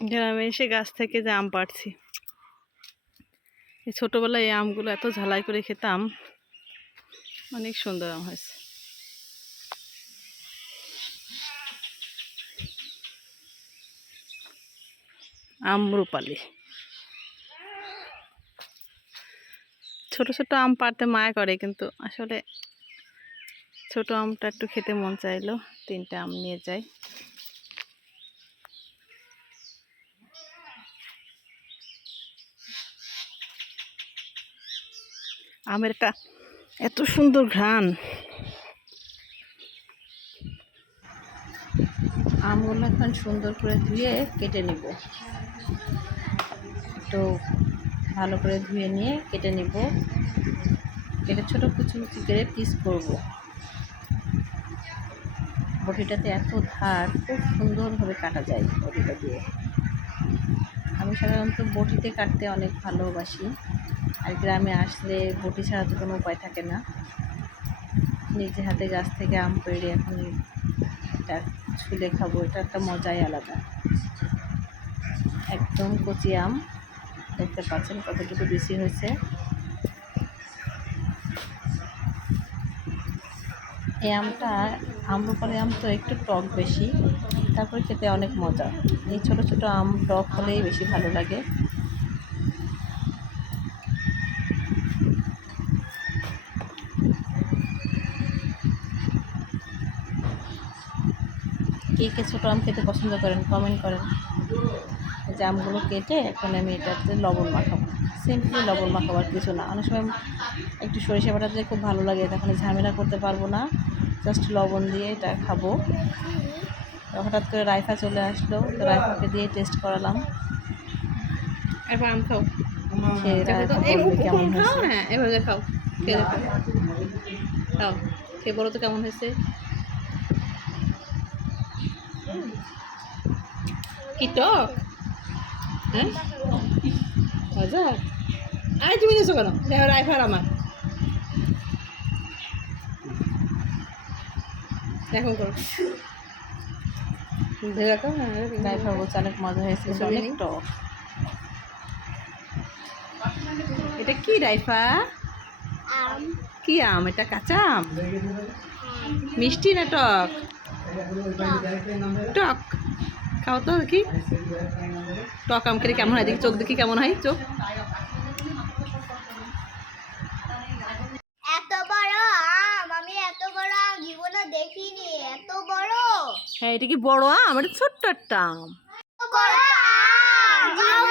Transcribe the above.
গ্রামে এসে গাছ থেকে যে আম পাড়ছি। এই ছোটবেলায় এই আমগুলো এত ঝালাই করে খেতাম, অনেক সুন্দর আম হয়েছে। আম্রপালি। ছোট ছোট আম পাড়তে মায়া করে, কিন্তু আসলে ছোট আমটা একটু খেতে মন চাইলো, 3টা আম নিয়ে যাই। আমের একটা এত সুন্দর ঘ্রাণ। আমগুলো এখন সুন্দর করে ধুয়ে কেটে নিব, একটু ভালো করে ধুয়ে নিয়ে কেটে নিব। কেটে ছোট কুচি কুচি করে পিস করব। বটিটাতে এত ধার, খুব সুন্দরভাবে কাটা যায় বটিটা দিয়ে। আমি সাধারণত বটিতে কাটতে অনেক ভালোবাসি, আর গ্রামে আসলে বটি ছাড়া তো কোনো উপায় থাকে না। নিজে হাতে গাছ থেকে আম পেড়ে এখন এটা ছুলে খাবো, এটা একটা মজাই আলাদা। একদম কচি আম, দেখতে পাচ্ছেন কতটুকু বেশি হয়েছে। এই আমটা, আম্রপালি আম তো একটু টক বেশি, তারপরে খেতে অনেক মজা। এই ছোট ছোট আম টক হলেই বেশি ভালো লাগে। কে কে ছোটো আম খেতে পছন্দ করেন কমেন্ট করেন। যে আমগুলো কেটে এখন আমি এটাতে লবণ মাখাবো। সিম্পলি লবণ মাখাবার কিছু না, অনেক সময় একটু সরিষা বাটা দিলে খুব ভালো লাগে, তখন ঝামেলা করতে পারবো না, জাস্ট লবণ দিয়ে এটা খাবো। হঠাৎ করে রায়ফা চলে আসলো, তো রায়ফাকে দিয়ে টেস্ট করালাম। এবার আম খাও, খেয়ে রায়ফা বলবে কেমন হয়েছে। হ্যাঁ এভাবে খাও, খেয়ে দেখো, খাও খেয়ে বলো তো কেমন হয়েছে। কি টক, হ্যাঁ মজা। আই তুমি দিয়েছো কেন, দেখো রাইফার আমার এখন করো দেখো। রায়ফা বলছে অনেক মজা হয়েছে, অনেক টক। এটা কি রাইফা? কি আম এটা? কাঁচা আম? মিষ্টি না টক? টক। খাও তো দেখি, টক আম খেলে কেমন হয় দেখি, চোখ দেখি কেমন হয় চোখ। এত বড় আম, আমি এত বড় আম জীবনে দেখিনি। এত বড়। হ্যাঁ এটা কি বড় আম? এটা ছোট্ট একটা আম। বড় আম